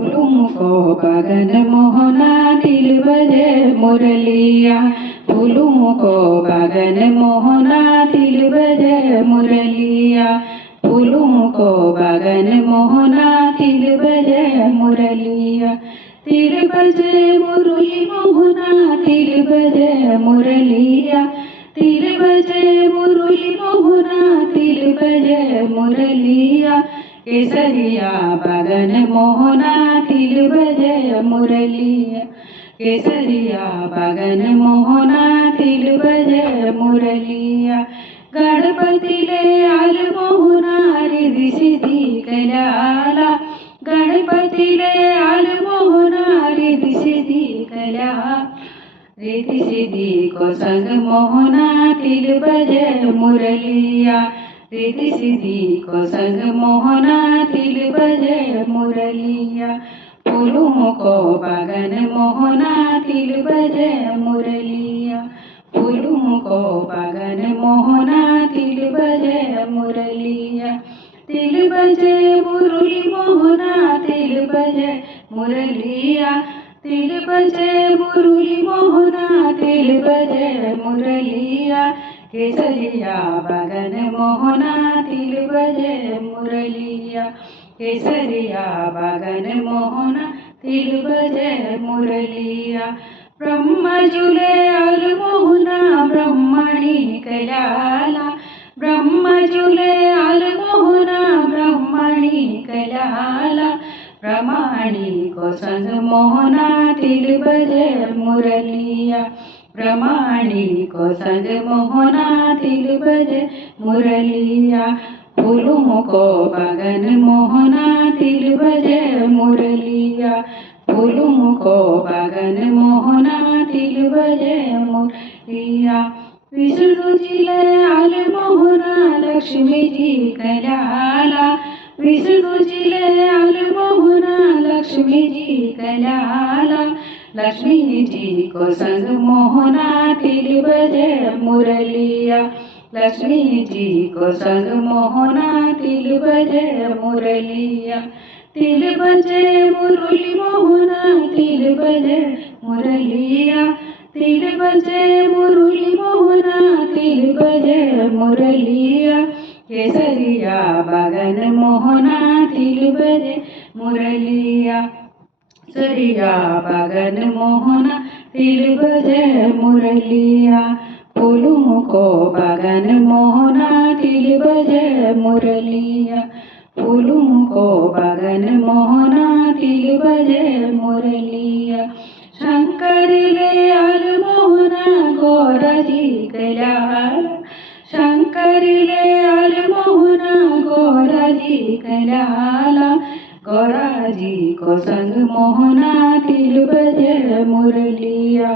फूलुमुको बगन मोहना तिल बजे मुरलिया फूलुमुको बगन मोहना तिल बजे मुरलिया फूलुमुको बगन मोहना तिल बजे मुरलिया तिल बजे मुरली मोहना तिल बजे मुरलिया तिल बजे मुरली मोहना तिल बजे मुरलिया केसरिया बगन मोहना तिल बजे मुरलिया केसरिया बगन मोहना तिल बजे मुरलिया गणपतिले आल मोहना रिधि सिद्धि कल्याला गणपतिले आल मोहना रिधि सिद्धि कल्या रिधि सिद्धि को संग मोहना तिल बजे मुरलिया रिधि सिद्धि को संग मोहना तिल बजे मुरलिया फूलुमुको बगन मोहना तिल बजे मुरलिया फूलुमुको बगन मोहना तिल बजे मुरलिया तिल बजे मुरली मोहना तिल बजे मुरलिया तिल बजे मुरली मोहना तिल बजे मुरलिया केसरिया बगन मोहना तिल बजे मुरलिया केसरिया बगन मोहना तिल बजे मुरलिया ब्रह्मजुले आल मोहना ब्रह्मणी कल्याला ब्रह्मजुले आल मोहना ब्रह्मणी कल्याला ब्रह्मणी को संग मोहना तिल बजे मुरलिया ब्रह्मणी को संग मोहना तिल बजे मुरलिया फूलुमुको बगन मोहना तिल बजे मुरलिया फूलुमुको बगन मोहना तिल बजे मुरलिया विष्णु जिले आल मोहना लक्ष्मी जी कल्याला विष्णु जिले आल मोहना लक्ष्मी जी कल्याला लक्ष्मी जी को संग मोहना तिल बजे मुरलिया लक्ष्मी जी को संग मोहना तिल बजे मुरलिया तिल बजे मुरली मोहना तिल बजे मुरलिया तिल बजे मुरली मोहना तिल बजे मुरलिया केसरिया बगन मोहना तिल बजे मुरलिया सरिया बगन मोहना तिल बजे मुरलिया फूलुमुको बगन मोहना तिल बजे मुरलिया फूलुमुको बगन मोहना तिल बजे मुरलिया शंकरिले आल मोहना गौराजी कल्याला शंकरिले आल मोहना गौराजी कल्याला गौराजी को संग मोहना तिल बजे मुरलिया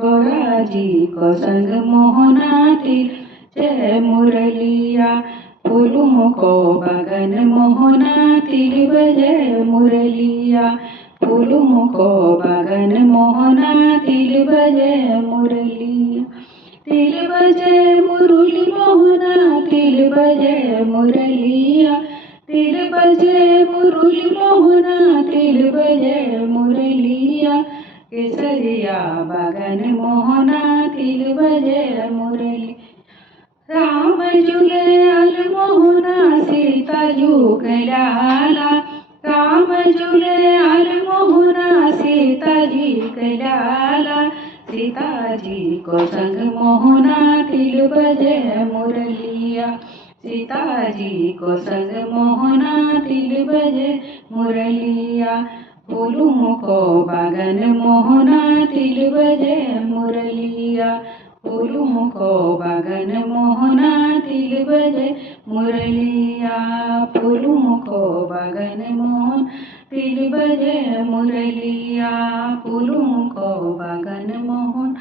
गौराजी को संग मोहना तिल बजे मुरलिया फूलुमुको बगन मोहना तिल बजे मुरलिया फूलुमुको बगन मोहना तिल बजे मुरलिया तिल बजे मुरली मोहना तिल बजे मुरलिया तिल बजे मुरली मोहना तिल बजे मुरलिया केसरिया बगन मोहना तिल बजे मुरली राम जुले आल मोहना सीता जू कल्याला राम जुले आल मोहना सीता जी कल्याला सीता जी को संग मोहना तिल बजे मुरलिया सीता जी को संग मोहना तिल बजे मुरलिया फूलुमुको बगन मोहना तिल बजे मुरलिया फूलुमुको बगन मोहना तिल बजे मुरलिया फूलुमुको बगन मोहन तिल बजे मुरलिया फूलुमुको बगन मोहन